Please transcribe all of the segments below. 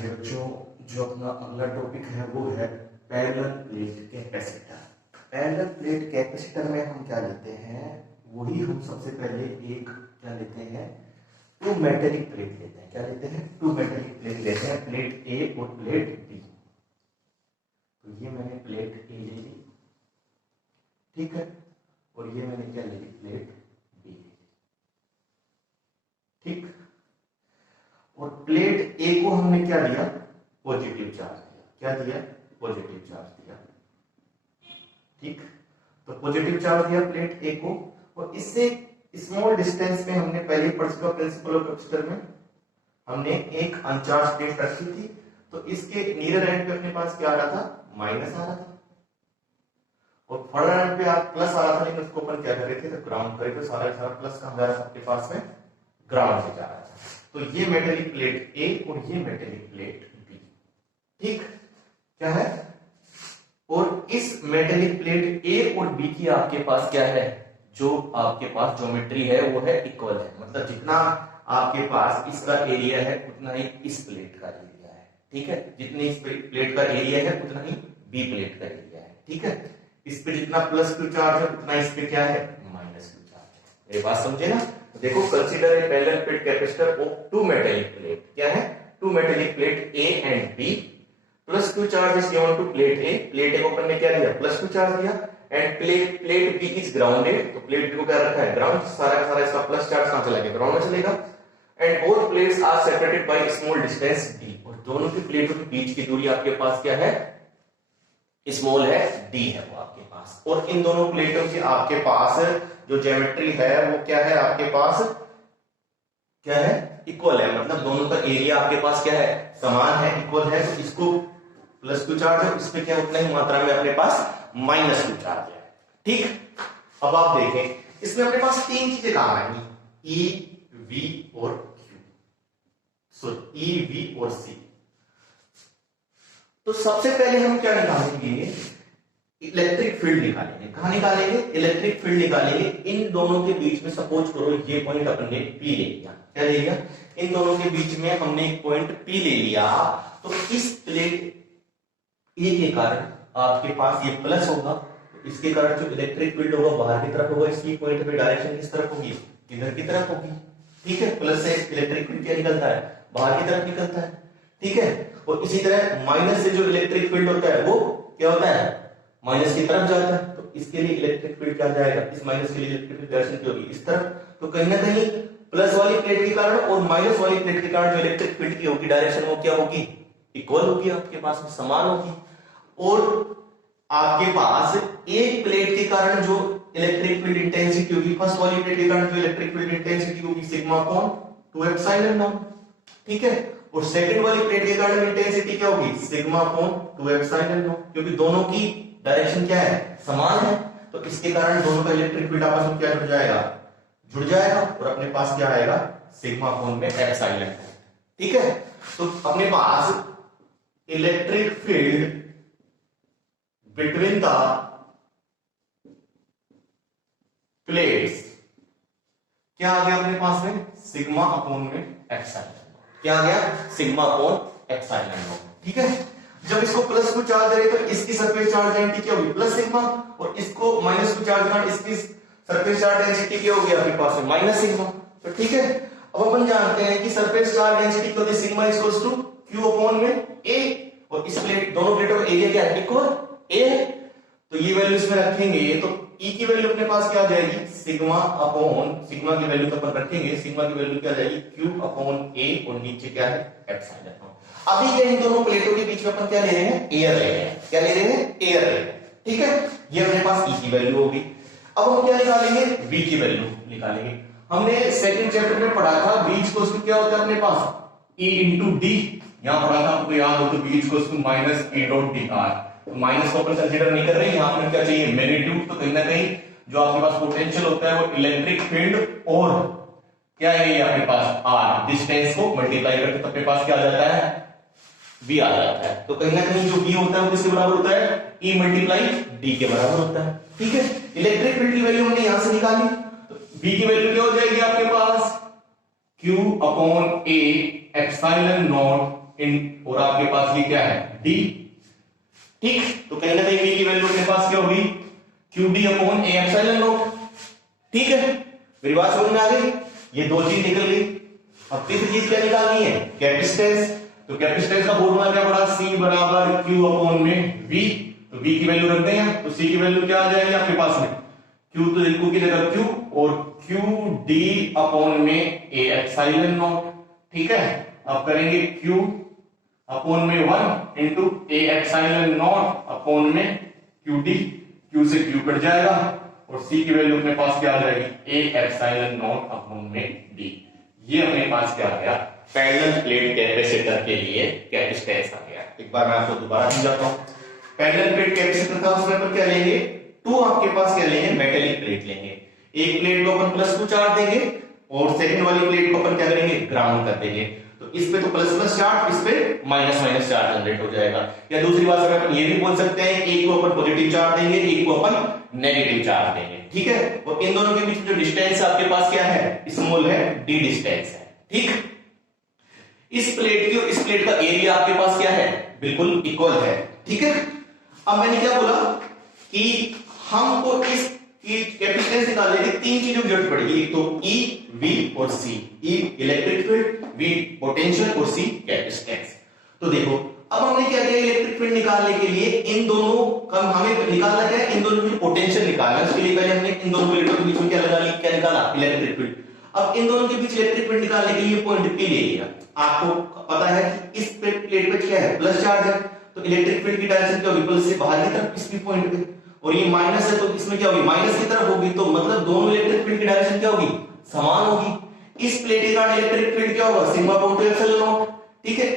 नमस्ते बच्चों। जो अपना अगला टॉपिक है वो है parallel plate capacitor. Parallel plate capacitor में हम क्या लेते हैं, वही हम सबसे पहले एक क्या लेते हैं, टू मेटेलिक प्लेट लेते हैं। क्या लेते हैं? टू मेटेलिक प्लेट लेते हैं, प्लेट ए और प्लेट बी। तो ये मैंने प्लेट ए ले ली, ठीक है, और ये मैंने क्या ले ली, प्लेट बी, ठीक। और प्लेट ए को हमने क्या दिया, पॉजिटिव चार्ज दिया। क्या दिया? पॉजिटिव चार्ज दिया, ठीक। तो पॉजिटिव चार्ज दिया प्लेट ए को, और इससे स्मॉल डिस्टेंस में हमने पहले प्रिंसिपल ऑफ कैपेसिटर में हमने एक अनचार्ज प्लेट रखी थी। तो इसके नीयर एंड पे अपने पास क्या आ रहा था, माइनस आ रहा था, और फर्दर एंड पे प्लस आ रहा था, लेकिन उसको अपन क्या कर रहे थे, तो ग्राउंड कर रहे थे। सारा प्लस कहां जा रहा था आपके पास में, ग्राउंड पे जा रहा था। तो ये मेटेलिक प्लेट ए और ये मेटेलिक प्लेट बी, ठीक। क्या है? और इस मेटेलिक प्लेट ए और बी की आपके पास क्या है, जो आपके पास ज्योमेट्री है वो है इक्वल है। मतलब जितना आपके पास इसका एरिया है उतना ही इस प्लेट का एरिया है, ठीक है। जितनी इस प्लेट का एरिया है उतना ही बी प्लेट का एरिया है, ठीक है। इस पे जितना प्लस क्यू चार्ज है उतना इस पे क्या है, माइनस क्यू चार्ज है। मेरी बात समझे ना? तो देखो, consider a parallel plate capacitor of two metallic plate. क्या है? Two metallic plate A and B, plus q charge is given to plate A. Plate A को अपन ने क्या दिया, प्लस क्यू चार्ज दिया, and plate B is grounded. तो plate B को क्या रखा है, ग्राउंड। सारा का सारा इसका प्लस चार्ज कहां चला गया, ग्राउंड में चलेगा। And both plates are separated by small distance D. और दोनों की प्लेटों के बीच की दूरी आपके पास क्या है, स्मॉल है, डी है वो आपके पास। और इन दोनों प्लेटों की आपके पास जो ज्योमेट्री है वो क्या है, आपके पास क्या है, इक्वल है। मतलब दोनों का एरिया आपके पास क्या है, समान है, इक्वल है। तो इसको प्लस क्यू चार्ज है, इसमें क्या उतना ही मात्रा में अपने पास माइनस क्यू चार्ज है, ठीक। अब आप देखें, इसमें अपने पास तीन चीजें काम आएंगी, ई, वी और क्यू। सो ई, वी और सी। तो सबसे पहले हम क्या निकालेंगे, इलेक्ट्रिक फील्ड निकालेंगे। कहां निकालेंगे? इलेक्ट्रिक फील्ड निकालेंगे। इन दोनों के बीच में सपोज करो ये पॉइंट अपन ने पी ले लिया। क्या ले लिया? इन दोनों के बीच में हमने एक पॉइंट पी ले लिया। तो इस प्लेट ए के कारण आपके पास ये प्लस होगा, तो इसके कारण जो इलेक्ट्रिक फील्ड होगा बाहर की तरफ होगा। इसकी पॉइंट पे डायरेक्शन किस तरफ होगी, इधर की तरफ होगी, ठीक है। प्लस से इलेक्ट्रिक फील्ड क्या निकलता है, बाहर की तरफ निकलता है, ठीक है। और इसी तरह माइनस से जो इलेक्ट्रिक फील्ड होता है वो क्या होता है, माइनस की तरफ जाता है। तो इसके लिए इलेक्ट्रिक फील्ड क्या जाएगा, इस माइनस के लिए इलेक्ट्रिक फील्ड डायरेक्शन क्या होगी, इस तरफ। तो कहीं ना कहीं प्लस वाली प्लेट के कारण और माइनस वाली प्लेट के कारण जो इलेक्ट्रिक फील्ड की होगी डायरेक्शन वो क्या होगी, इक्वल होगी, आपके पास में समान होगी। और आपके पास एक प्लेट के कारण जो इलेक्ट्रिक फील्ड इंटेंसिटी होगी, फर्स्ट वाली प्लेट के कारण जो इलेक्ट्रिक फील्ड इंटेंसिटी होगी सिग्मा अपॉन 2 एप्सिलॉन नॉट, ठीक है। और सेकंड वाली प्लेट के कारण इंटेंसिटी क्या होगी, सिग्मा अपॉन 2 एप्सिलॉन नॉट, क्योंकि दोनों की डायरेक्शन क्या है, समान है। तो इसके कारण दोनों का इलेक्ट्रिक फील्ड आपस में क्या जुड़ जाएगा, और अपने पास क्या आएगा, सिग्मा अपॉन में एप्सिलॉन, ठीक है। तो अपने पास electric field between the plates क्या आ गया अपने पास में, सिग्मा अपॉन में एप्सिलॉन। क्या आ गया, सिग्मा अपॉन एप्सिलॉन, ठीक है। जब इसको प्लस को चार्ज दे रहे तो इसकी सरफेस चार्ज डेंसिटी क्या होगी, प्लस सिग्मा, और इसको माइनस को चार्ज देना, इसकी सरफेस चार्ज डेंसिटी क्या होगी आपके पास में, माइनस सिग्मा। तो ठीक है, अब अपन जानते हैं कि सरफेस चार्ज डेंसिटी क्या होती है, sigma equals to Q upon में ए। और इस प्लेट दोनों प्लेटों का एरिया क्या है, इक्वल ए। तो ये वैल्यू इसमें रखेंगे तो ई की वैल्यू अपने पास क्या आ जाएगी, सिग्मा अपॉन, सिग्मा की वैल्यू तो अपन रखेंगे, सिग्मा की वैल्यू क्या आ जाएगी, क्यू अपॉन ए, और नीचे क्या है, एप्सिलॉन। अभी ये इन दोनों प्लेटों के बीच में अपन क्या ले रहे हैं, एयर ले रहे हैं। क्या ले रहे हैं, एयर ले रहे हैं, ठीक है। ये अपने पास ई की वैल्यू होगी। अब हम क्या निकालेंगे, वी की वैल्यू निकालेंगे। हमने सेकंड चैप्टर में पढ़ा था बीच को क्या होता है अपने पास, ई इंटू डी। यहां पढ़ा था आपको याद हो तो बीच को minus E dot D R. तो माइनस को अपन कंसीडर नहीं कर रहे हैं, यहां पर क्या चाहिए, मैग्नीट्यूड। तो कहीं ना कहीं जो आपके पास पोटेंशियल होता है वो इलेक्ट्रिक फील्ड और क्या है ये आपके पास आर, डिस्टेंस को मल्टीप्लाई करके तो अपने पास क्या आ जाता है, वी आ जाता है। तो कहीं ना कहीं जो वी होता है वो किसके बराबर होता है, ई मल्टीप्लाई डी के बराबर होता है, ठीक है। इलेक्ट्रिक फील्ड की वैल्यू हमने यहां से निकाली, तो वी की वैल्यू क्या हो जाएगी आपके पास, Q upon A epsilon not in और आपके पास ये क्या है डी। ठीक, तो कहीं ना कहीं v की वैल्यू अपने पास क्या होगी Q D upon A epsilon naught. ठीक है, मेरी बात समझ में आ गई, ये दो चीज निकल गई। अब तीसरी चीज क्या निकालनी है कैपेसिटेंस। तो कैपेसिटेंस का फॉर्मूला क्या पड़ा C बराबर Q अपॉन में V। तो V की वैल्यू रखते हैं तो C की वैल्यू क्या आ जाएगी आपके पास में Q तो लिखो की जगह Q और Q D अपॉन में A एप्सिलॉन नॉट। ठीक है, अब करेंगे Q अपॉन में 1 into A epsilon naught upon में Q D, Q से Q कट जाएगा और C की वैल्यू अपने पास क्या आ जाएगी A एप्सिलॉन नॉट अपॉन में D। ये अपने पास क्या आ गया पैरेलल प्लेट कैपेसिटर के लिए कैपेसिटेंस आ गया। एक बार मैं आपको दोबारा समझाता हूं। पैरेलल प्लेट कैपेसिटर था उसमें अपन क्या लेंगे टू आपके पास क्या लेंगे मेटेलिक प्लेट लेंगे। एक प्लेट को अपन +2 चार्ज देंगे और सेकंड वाली प्लेट को अपन क्या करेंगे ग्राउंड कर देंगे। तो इस पे तो प्लस चार्ज, इस पे माइनस चार्ज जनरेट हो जाएगा। या दूसरी बात अगर अपन ये भी बोल सकते हैं एक को अपन पॉजिटिव चार्ज देंगे एक को अपन नेगेटिव चार्ज देंगे। ठीक है, और इन दोनों के बीच जो डिस्टेंस आपके पास क्या है स्मॉल है d डिस्टेंस है। ठीक, इस प्लेट की और इस प्लेट का एरिया आपके पास क्या है बिल्कुल इक्वल है। ठीक है, अब मैंने क्या बोला कि हमको इस कैपेसिटेंस निकालने की तीन चीजों की जरूरत पड़ेगी, एक तो E, V और C। E electric field, V potential और C कैपेसिटेंस। तो देखो अब हमने क्या किया इलेक्ट्रिक फील्ड निकालने के लिए इन दोनों का हमें निकालना क्या है इन दोनों की पोटेंशियल निकालना है। उसके लिए पहले हमने इन दोनों प्लेटों के बीच में क्या निकाला इलेक्ट्रिक फील्ड। अब इन दोनों के बीच इलेक्ट्रिक फील्ड निकालने के लिए पॉइंट P ले लिया। आपको पता है कि इस प्लेट पे क्या है प्लस चार्ज है तो इलेक्ट्रिक फील्ड की डायरेक्शन क्या होगी प्लस से बाहर की तरफ इस पॉइंट पे, और ये माइनस है तो इसमें क्या होगी माइनस की तरफ होगी। तो मतलब दोनों इलेक्ट्रिक फील्ड की डायरेक्शन क्या होगी समान होगी। इस प्लेट के कारण इलेक्ट्रिक फील्ड क्या होगा सिग्मा अपॉन 2 एप्सिलॉन नॉट। ठीक है,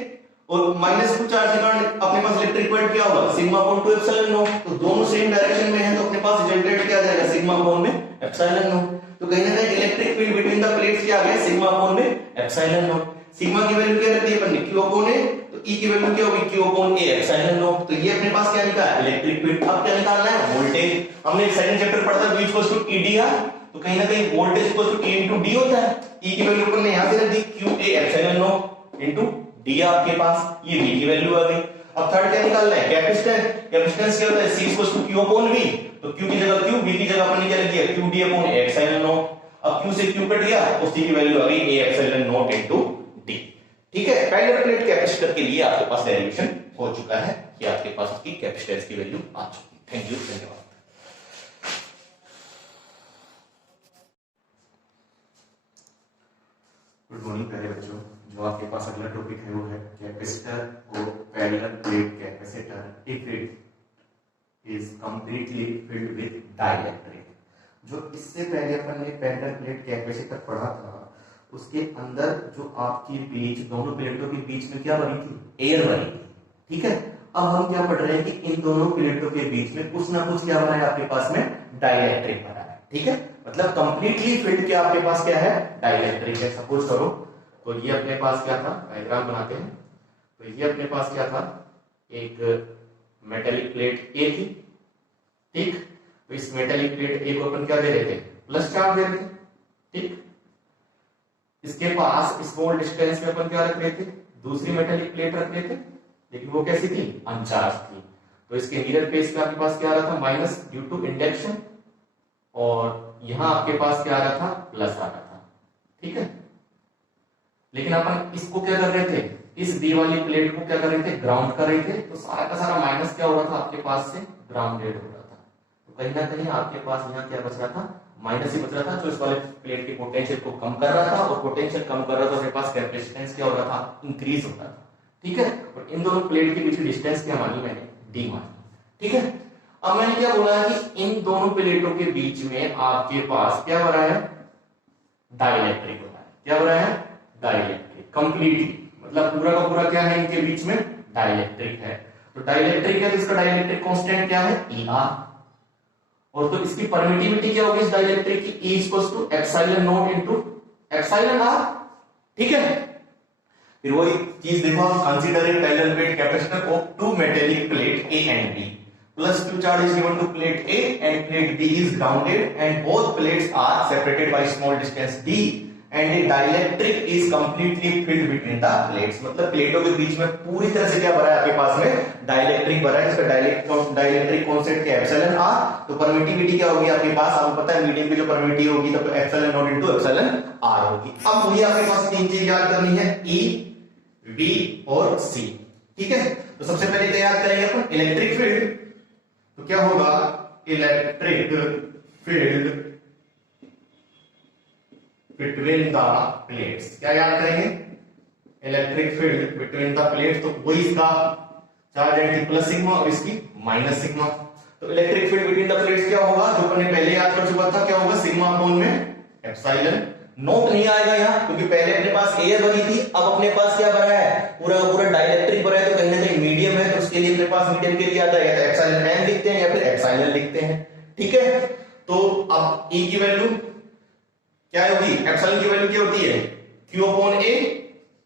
और -2 चार्ज के कारण अपने पास इलेक्ट्रिक फील्ड क्या होगा सिग्मा अपॉन 2 एप्सिलॉन नॉट। तो दोनों सेम डायरेक्शन में है तो अपने पास जनरेट क्या आ जाएगा सिग्मा अपॉन में एप्सिलॉन नॉट। तो कहीं ना कहीं electric field between the plates क्या आ गया सिग्मा अपॉन में एप्सिलॉन नॉट। सिग्मा की वैल्यू क्या रहती है अपन ने Q अपॉन A, तो E की वैल्यू क्या होगी Q upon A epsilon not. तो ये अपने पास क्या निकाला इलेक्ट्रिक फील्ड। अब क्या निकालना है वोल्टेज। हमने सेकंड चैप्टर पढ़ा था V इक्वल्स टू EDR, तो कहीं ना कहीं voltage equals to E into D होता है। E की वैल्यू अपन ने यहां से रख दी QA epsilon naught into D आपके पास, ये V की वैल्यू आ गई। अब थर्ड क्या निकालना है कैपेसिटेंस। कैपेसिटेंस क्या होता है C equals to Q upon V, तो Q की जगह Q, V की जगह अपन ने क्या लिख दिया QD upon A epsilon not. अब Q से Q कट गया तो C की वैल्यू आ गई A epsilon naught into D। ठीक है, पैरेलल प्लेट कैपेसिटर के लिए आपके पास डेरिवेशन हो चुका है कि आपके पास उसकी कैपेसिटेंस की वैल्यू आ चुकी है। थैंक यू, धन्यवाद। गुड मॉर्निंग प्यारे बच्चों। जो आपके पास अगला टॉपिक है वो है कैपेसिटर को parallel plate capacitor if it is completely filled with dielectric. जो इससे पहले अपन ने पैरेलल प्लेट कैपेसिटर पढ़ा था उसके अंदर जो आपकी बीच दोनों प्लेटों के बीच में क्या बनी थी एयर बनी थी। ठीक है, अब हम क्या पढ़ रहे हैं कि इन दोनों प्लेटों के बीच में कुछ ना कुछ क्या बना है आपके पास में डाइलेक्ट्रिक बना है। ठीक है, मतलब कंप्लीटली फिल्ड क्या आपके पास क्या है डाइलेक्ट्रिक है। सपोज करो तो ये अपने पास क्या था डायग्राम बनाते हैं। तो ये अपने पास क्या था एक मेटेलिक प्लेट ए थी। ठीक, तो इस मेटेलिक प्लेट ए को अपन क्या दे रहे थे प्लस चार्ज दे रहे थे। ठीक, इसके पास स्मॉल डिस्टेंस में अपन क्या रख रहे थे दूसरी मेटेलिक प्लेट रख रहे थे, लेकिन वो कैसी थी अनचार्ज थी। तो इसके नियर पेस पे आपके पास क्या आ रहा था माइनस ड्यू टू इंडक्शन, और यहां आपके पास क्या आ रहा था प्लस आ रहा था। ठीक है, लेकिन अपन इसको क्या कर रहे थे इस डी वाली प्लेट को क्या कर रहे थे ग्राउंड कर रहे थे। तो सारा का सारा माइनस क्या हो रहा था आपके पास से ग्राउंडेड हो रहा था। तो कहीं ना कहीं आपके पास यहाँ क्या बच रहा था माइनस ही बच रहा था, जो इस वाले प्लेट की पोटेंशियल को कम कर रहा था, और पोटेंशियल कम कर रहा था अपने पास कैपेसिटेंस क्या हो रहा था इंक्रीज होता था। ठीक है, और इन दोनों प्लेट के बीच की डिस्टेंस क्या मानी मैंने डी मानी। ठीक है, अब मैंने क्या बोला है कि इन दोनों प्लेटों के बीच में आपके पास क्या हो रहा है डाइलेक्ट्रिक हो रहा है। क्या हो रहा है डाइलेक्ट्रिक कंप्लीटली, मतलब पूरा का पूरा क्या है इनके बीच में डाइलेक्ट्रिक है। तो डाइलेक्ट्रिक है तो इसका डाइलेक्ट्रिक कांस्टेंट क्या है ई आर, और तो इसकी परमिटिविटी क्या होगी इस डाइलेक्ट्रिक की E equals to epsilon naught into epsilon R. ठीक है, फिर वही चीज देखो आप consider a parallel plate capacitor of two metallic plate A and B, +2 charge is given to plate A and plate B is grounded and both plates are separated by small distance D and dielectric is completely filled between the plates, मतलब प्लेटों के बीच में पूरी तरह से क्या भरा है आपके पास में, डाइलेक्ट्रिक भरा है, जिसका डाइलेक्ट्रिक कांस्टेंट क्या है एप्सिलॉन आर। तो परमिटिविटी क्या होगी आपके पास, आपको पता है मीडियम की जो परमिटिविटी होगी तो epsilon naught into epsilon R होगी। अब वही आपके पास तीन चीज याद करनी है, ई, वी और सी, ठीक है। तो सबसे पहले क्या याद करेंगे अपन, इलेक्ट्रिक फील्ड, तो क्या होगा electric field between the plates, क्या याद करेंगे, electric field between the plates, तो वही इसका चार्ज डेंसिटी प्लस सिग्मा और इसकी माइनस सिग्मा। तो electric field between the plates क्या होगा, जो अपन ने पहले याद कर चुका था, क्या होगा सिग्मा अपॉन में एप्सिलॉन नॉट, नहीं आएगा यहाँ क्योंकि पहले अपने पास एयर बनी थी, अब अपने पास क्या भरा है, पूरा पूरा डाइलेक्ट्रिक भरा है, तो कहीं ना कहीं मीडियम है, तो उसके लिए अपने पास मीडियम के लिए आता है या तो एप्सिलॉन एम लिखते हैं या फिर एप्सिलॉन लिखते हैं, ठीक है। तो अब ई की वैल्यू क्या होगी, एप्सिलॉन की वैल्यू क्या होती है, क्यू अपॉन ए,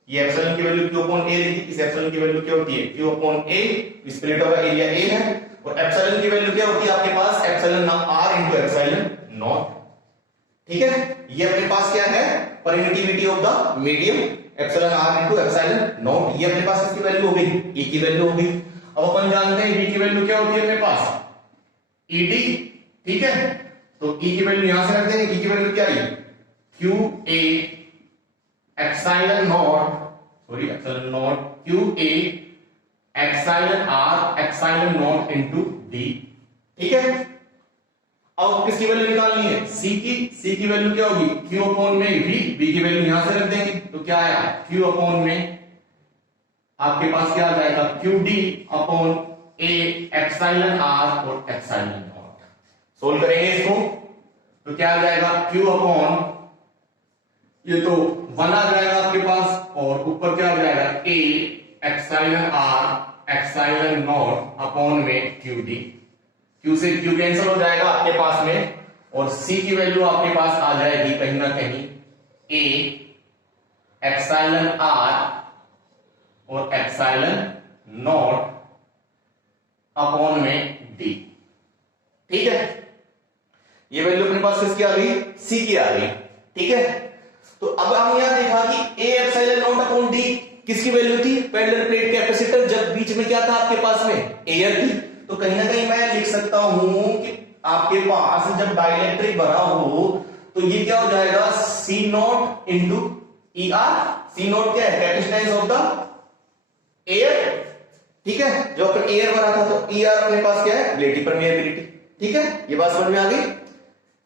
ये एप्सिलॉन की वैल्यू क्यू अपॉन ए लिखी, इस एप्सिलॉन की वैल्यू क्या होती है क्यू अपॉन ए, इस प्लेट का एरिया ए है, और एप्सिलॉन की वैल्यू क्या होती है आपके पास epsilon R into epsilon naught, ठीक है। ये अपने पास क्या है, permittivity of the medium epsilon R into epsilon naught, ये अपने पास इसकी वैल्यू हो गई, ई की वैल्यू हो गई। अब अपन जानते हैं वी की वैल्यू क्या होती है अपने पास, ईडी, ठीक है। तो ई की वैल्यू यहां से रख देंगे, ई की वैल्यू क्या आई Q A epsilon naught, sorry epsilon naught Q A epsilon R epsilon naught into D, ठीक है। अब किसकी वैल्यू निकालनी है, सी की वैल्यू क्या होगी क्यू अपॉन में वी की वैल्यू यहां से रख देंगे, तो क्या आया क्यू अपॉन में आपके पास क्या आ जाएगा Q D upon A epsilon R और एप्सिलॉन नॉट। सोल्व करेंगे इसको तो क्या आ जाएगा क्यू अपॉन, ये तो 1 आ जाएगा आपके पास, और ऊपर क्या आ जाएगा A epsilon R epsilon naught upon में क्यू डी, क्यू से क्यू कैंसिल हो जाएगा आपके पास में, और सी की वैल्यू आपके पास आ जाएगी कहीं ना कहीं ए एप्सिलॉन आर और एप्सिलॉन नॉट अपॉन में डी, ठीक है। ये वैल्यू अपने पास किसकी आ गई, सी की आ गई, ठीक है। तो अब हम यहां देखा कि ए एप्सिलॉन नॉट अपॉन डी किसकी वैल्यू थी, पैरेलल प्लेट कैपेसिटर, जब बीच में क्या था आपके पास में एयर थी, तो कहीं ना कहीं मैं लिख सकता हूं कि आपके पास जब डाइलेक्ट्रिक भरा हो तो ये क्या हो जाएगा C naught into E R, C naught क्या है कैपेसिटेंस ऑफ द एयर, ठीक है। जो अपन एयर भरा था तो ई आर अपने पास क्या है रिलेटिव परमेबिलिटी, ठीक है। ये बात समझ में आ गई,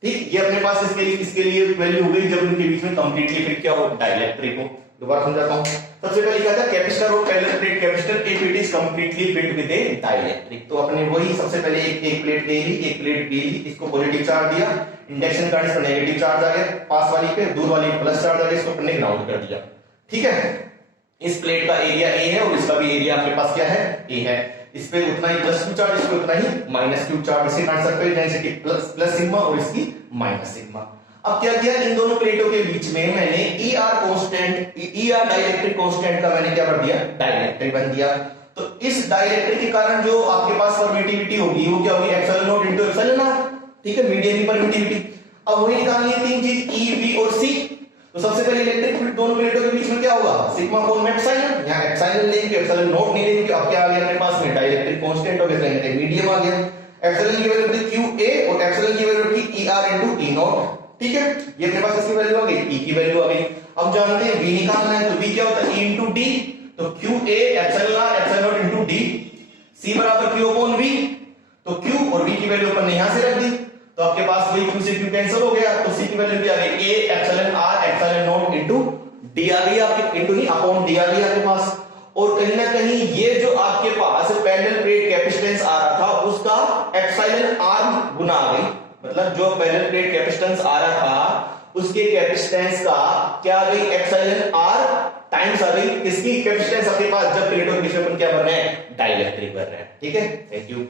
ठीक। ये अपने पास इसके लिए वैल्यू हो गई जब इनके बीच में कंप्लीटली फिट क्या हो डाइलेक्ट्रिक हो। दोबारा समझाता हूं, सबसे पहले क्या था कैपेसिटर और parallel plate capacitor if it is completely fit with A dielectric, तो अपने वही सबसे पहले एक प्लेट ए ली, एक प्लेट बी ली, इसको पॉजिटिव चार्ज दिया, इंडक्शन करंट इस पर नेगेटिव चार्ज आ गया, पास वाली पे दूर वाली प्लस चार्ज आ गया, इसको अपने ग्राउंड कर दिया, ठीक है। इस प्लेट का एरिया ए है और इसका भी एरिया आपके पास क्या है ए है, इस पे उतना ही प्लस क्यू चार्ज, इस पे उतना ही माइनस क्यू चार्ज, इसे काट सकते हैं डेंसिटी प्लस सिग्मा और इसकी माइनस सिग्मा। अब क्या किया, इन दोनों प्लेटों के बीच में मैंने E R constant, E R dielectric constant का मैंने क्या कर दिया डाइलेक्ट्रिक बन दिया। तो इस डाइलेक्ट्रिक के कारण जो आपके पास परमिटिविटी होगी वो क्या होगी epsilon naught into epsilon R, ठीक है, मीडियम की परमिटिविटी। अब वही निकालनी है तीन चीज ई वी और सी। तो सबसे पहले इलेक्ट्रिक फील्ड दोनों प्लेटों के बीच में क्या होगा सिग्मा अपॉन में एप्सिलॉन, यहां एप्सिलॉन लेंगे एप्सिलॉन नॉट नहीं लेंगे, अब क्या आ गया अपने पास में डाइलेक्ट्रिक कांस्टेंट हो गया, मीडियम आ गया। एप्सिलॉन की वैल्यू थी क्यू ए और एप्सिलॉन की वैल्यू थी E R into E not, ठीक है। ये अपने पास इसकी वैल्यू आ गई, ई की वैल्यू आ गई। अब जानते हैं v निकालना है, तो v क्या होता है e इनटू d, तो q a epsilon r epsilon naught into d, c बराबर q अपॉन v, तो q और v की वैल्यू अपन ने यहां से रख दी, तो आपके पास वही q से q कैंसिल हो गया, तो c की वैल्यू क्या आ गई a epsilon r epsilon naught into d आ गई आपके, इनटू नहीं अपॉन d आ गई आपके पास। और कहीं ना कहीं ये जो आपके पास पैरेलल प्लेट कैपेसिटेंस आ रहा था उसका एप्सिलॉन r गुना आ गई, मतलब जो पैरेलल प्लेट कैपेसिटेंस आ रहा था उसके कैपेसिटेंस का क्या आ गई एप्सिलॉन आर टाइम्स आ गई इसकी कैपेसिटेंस आपके पास जब प्लेटों के बीच में क्या बन रहे हैं डाइलेक्ट्रिक बन रहे हैं, ठीक है। Thank you.